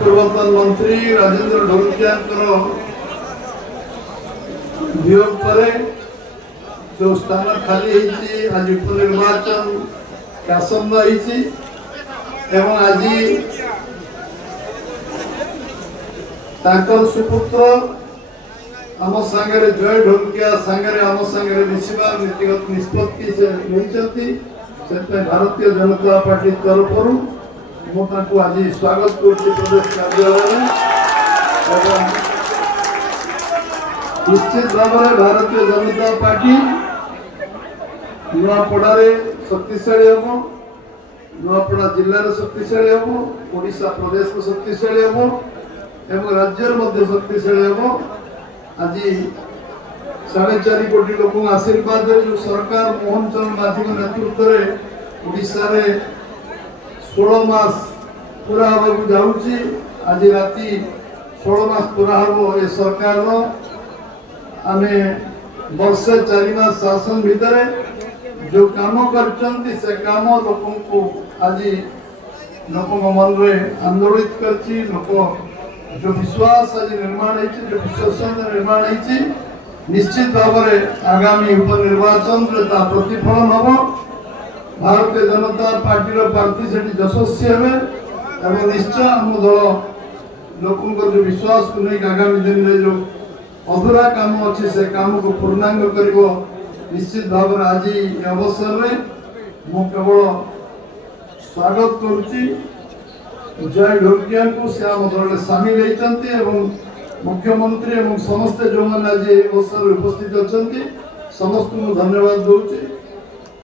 पूर्वतन मंत्री राजेंद्र ढोलकिया वियोग पर जो स्थान खाली आज उपनिर्वाचन आसन्न आज सुपुत्र आम सांगे जय ढोलकिया सांगे आम सांगे मिसबार नीतिगत निष्पत्ति से भारतीय जनता पार्टी तरफ आज स्वागत प्रदेश कार्यालय निश्चित भाव में भारतीय जनता पार्टी नुआपड़ा शक्तिशाली हम नुआपड़ा जिले शक्तिशाली हम ओडिशा प्रदेश को शक्तिशाली हम एवं राज्य मध्य शक्तिशाली हम आज 4.5 कोटी लोक आशीर्वाद जो सरकार मोहन चरण माझी नेतृत्व में ओडिशा रे 16 मास पूरा होगा जाऊँगी आज राति 16 मास पूरा हम ये सरकार आम वर्षे 4 मास शासन भितर जो काम कर काम लोक को आज लोक मन में आंदोलित कर लोक जो विश्वास आज निर्माण जो विश्वास निर्माण निश्चित भाव में आगामी उपनिर्वाचन प्रतिफलन हम भारतीय जनता पार्टी प्रार्थी से यशस्वी हे निश्चय आम दल लोक जो विश्वास को नहीं आगामी दिन में जो अधूरा काम अच्छे से काम को पूर्णांग कर निश्चित भाव में आज अवसर में मु केवल स्वागत करुच्ची जय ढोलकिया को से आम दल सामिल होती मुख्यमंत्री और समस्ते जो मैंने आज अवसर उपस्थित अच्छा समस्त धन्यवाद दूसरी।